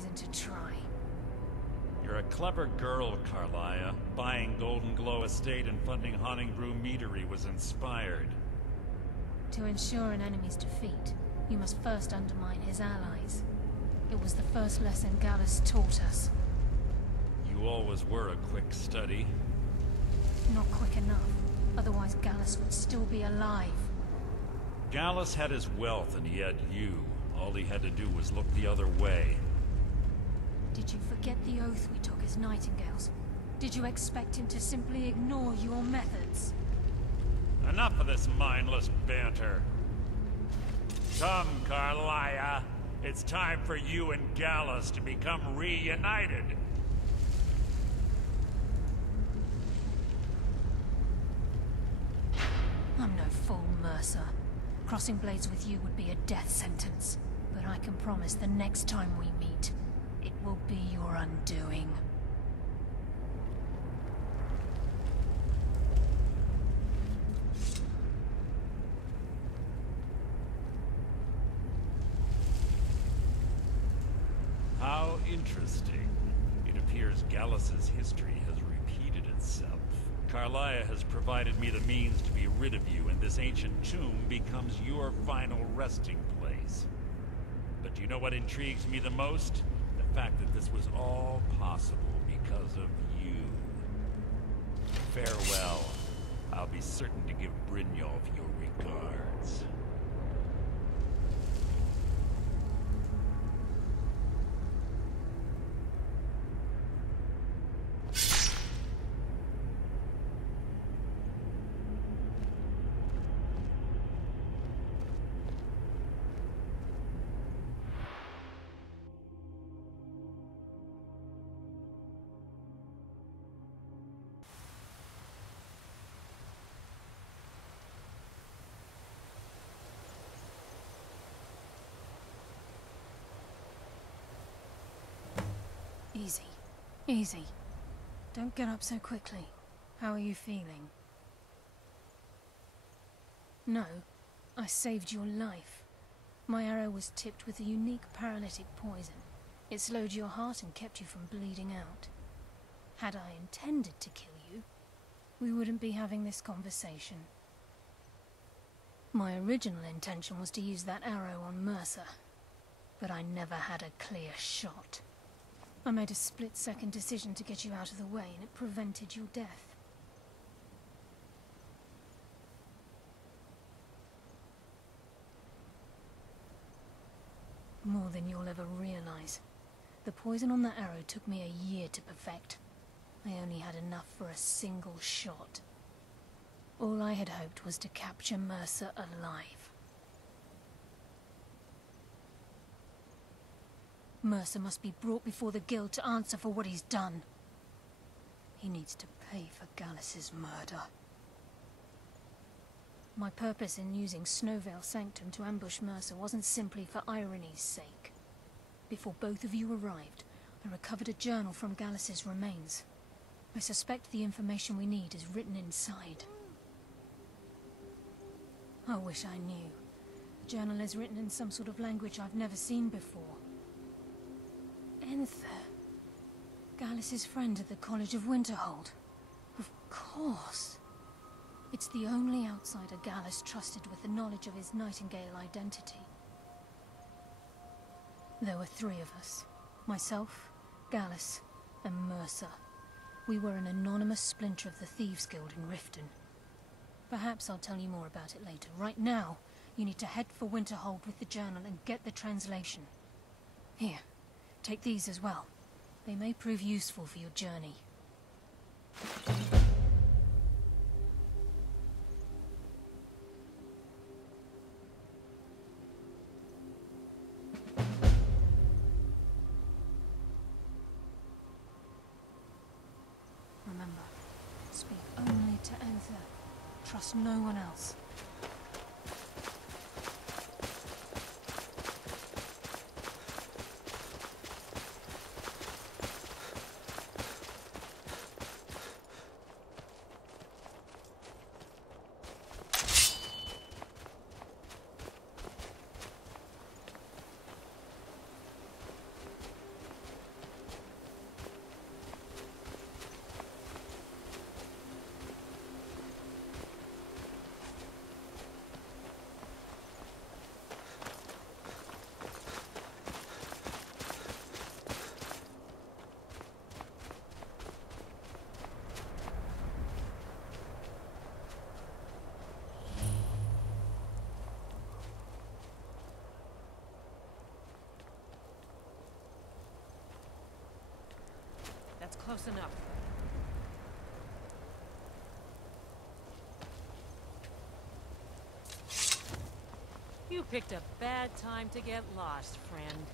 reason to try. You're a clever girl, Carlia. Buying Golden Glow Estate and funding Haunting Brew Meadery was inspired. To ensure an enemy's defeat, you must first undermine his allies. It was the first lesson Gallus taught us. You always were a quick study. Not quick enough. Otherwise Gallus would still be alive. Gallus had his wealth and he had you. All he had to do was look the other way. Did you forget the oath we took as Nightingales? Did you expect him to simply ignore your methods? Enough of this mindless banter. Come, Carlia. It's time for you and Gallus to become reunited. I'm no fool, Mercer. Crossing blades with you would be a death sentence. But I can promise the next time we meet, it will be your undoing. How interesting. It appears Gallus's history has repeated itself. Carlia has provided me the means to be rid of you, and this ancient tomb becomes your final resting place. But do you know what intrigues me the most? The fact that this was all possible because of you. Farewell. I'll be certain to give Brynjolf your regards. Easy. Easy. Don't get up so quickly. How are you feeling? No. I saved your life. My arrow was tipped with a unique paralytic poison. It slowed your heart and kept you from bleeding out. Had I intended to kill you, we wouldn't be having this conversation. My original intention was to use that arrow on Mercer, but I never had a clear shot. I made a split-second decision to get you out of the way, and it prevented your death. More than you'll ever realize. The poison on that arrow took me a year to perfect. I only had enough for a single shot. All I had hoped was to capture Mercer alive. Mercer must be brought before the Guild to answer for what he's done. He needs to pay for Gallus's murder. My purpose in using Snowveil Sanctum to ambush Mercer wasn't simply for irony's sake. Before both of you arrived, I recovered a journal from Gallus's remains. I suspect the information we need is written inside. I wish I knew. The journal is written in some sort of language I've never seen before. Enther. Gallus's friend at the College of Winterhold. Of course. It's the only outsider Gallus trusted with the knowledge of his Nightingale identity. There were three of us. Myself, Gallus, and Mercer. We were an anonymous splinter of the Thieves' Guild in Riften. Perhaps I'll tell you more about it later. Right now, you need to head for Winterhold with the journal and get the translation. Here. Take these as well. They may prove useful for your journey. Remember, speak only to Enther. Trust no one else. close enough. You picked a bad time to get lost, friend.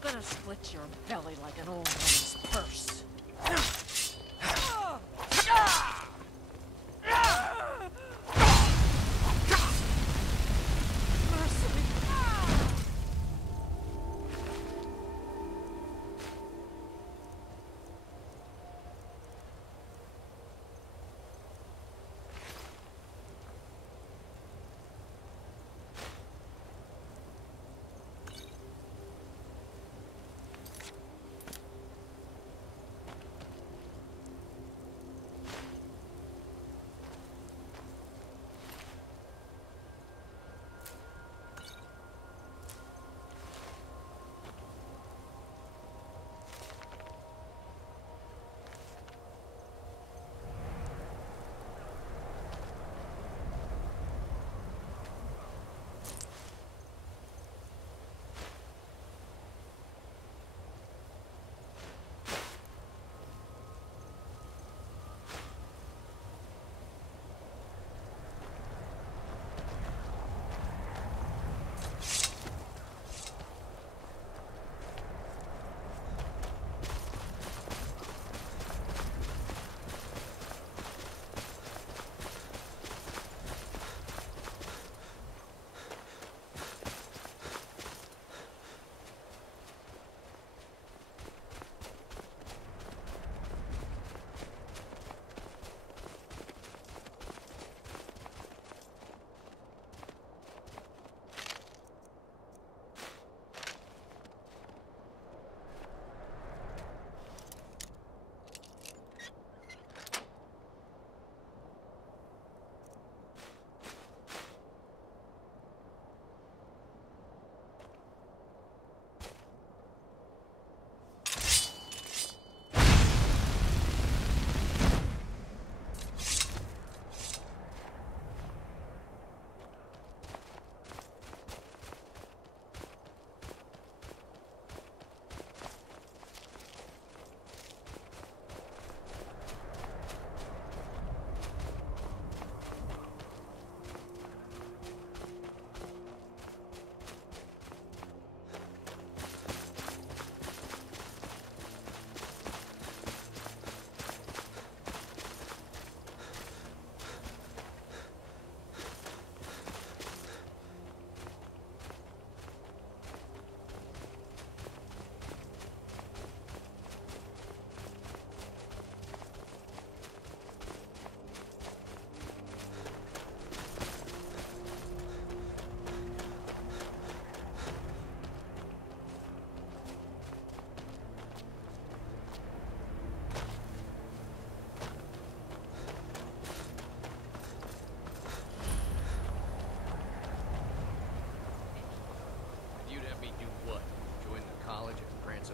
Gonna split your belly like an old woman's purse.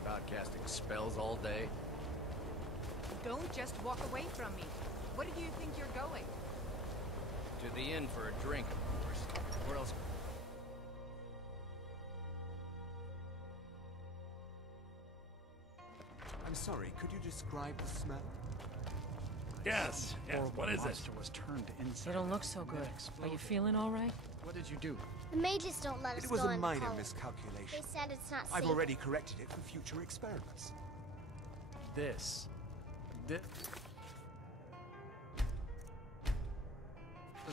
About casting spells all day? Don't just walk away from me. Where do you think you're going? To the inn for a drink, of course. Where else? I'm sorry, could you describe the smell? Yes. What is it? Was turned inside. You don't look so good. Are you feeling all right? What did you do? The mages don't let us It go was a in minor college. miscalculation. They said it's not safe. I've already corrected it for future experiments. This is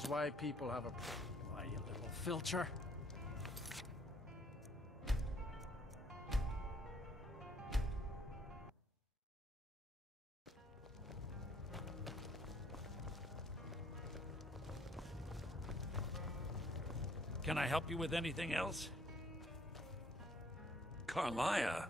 why people have a... Why, you little filcher. Can I help you with anything else? Carlia?